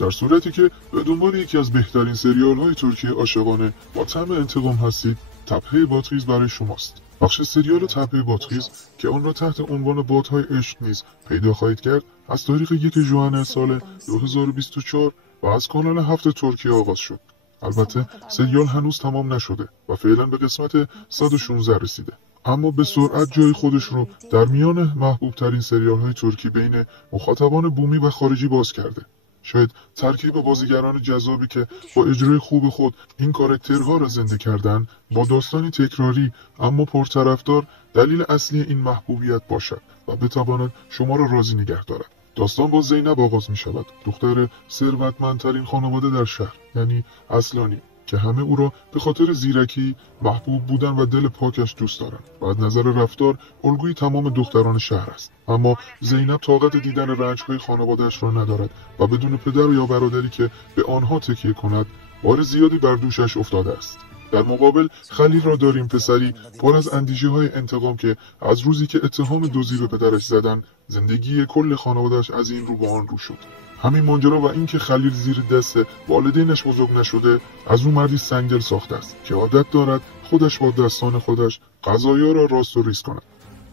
در صورتی که به دنبال یکی از بهترین سریال‌های ترکیه عاشقانه با طعم انتقام هستید، تپه بادغیس برای شماست. بخش سریال تپه بادغیس که آن را تحت عنوان بادهای عشق نیز پیدا خواهید کرد، از تاریخ 1 ژوئن سال 2024 و از کانال 7 ترکیه آغاز شد. البته سریال هنوز تمام نشده و فعلا به قسمت 116 رسیده، اما به سرعت جای خودش رو در میان محبوب ترین سریال های ترکی بین مخاطبان بومی و خارجی باز کرده. شاید ترکیب بازیگران جذابی که با اجرای خوب خود این کاراکترها را زنده کردن، با داستانی تکراری اما پرطرفدار، دلیل اصلی این محبوبیت باشد و بتواند شما را راضی نگه دارد. داستان با زینب آغاز می شود، دختر ثروتمندترین خانواده در شهر، یعنی اصلانی، که همه او را به خاطر زیرکی، محبوب بودن و دل پاکش دوست دارند و از نظر رفتار الگوی تمام دختران شهر است. اما زینب طاقت دیدن رنج‌های خانواده‌اش را ندارد و بدون پدر یا برادری که به آنها تکیه کند، بار زیادی بر دوشش افتاده است. در مقابل خلیل را داریم، پسری پر از اندیشه‌های انتقام که از روزی که اتهام دزدی به پدرش زدن، زندگی کل خانواده‌اش از این رو به آن رو شد. همین ماجرا و اینکه خلیل زیر دست والدینش بزرگ نشده، از او مردی سنگدل ساخته است که عادت دارد خودش با دستان خودش قضایا را راست و ریز کند.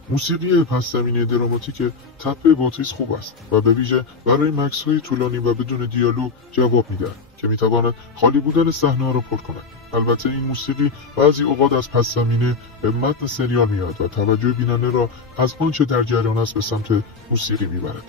موسیقی پس زمینه دراماتیک تپه بادغیس خوب است و به ویژه برای مکث‌های طولانی و بدون دیالوگ جواب می‌دهد که می‌تواند خالی بودن صحنه‌ها را پر کند. البته این موسیقی بعضی اوقات از پس زمینه به متن سریال میاد و توجه بیننده را از آنچه در جریان است به سمت موسیقی میبرد.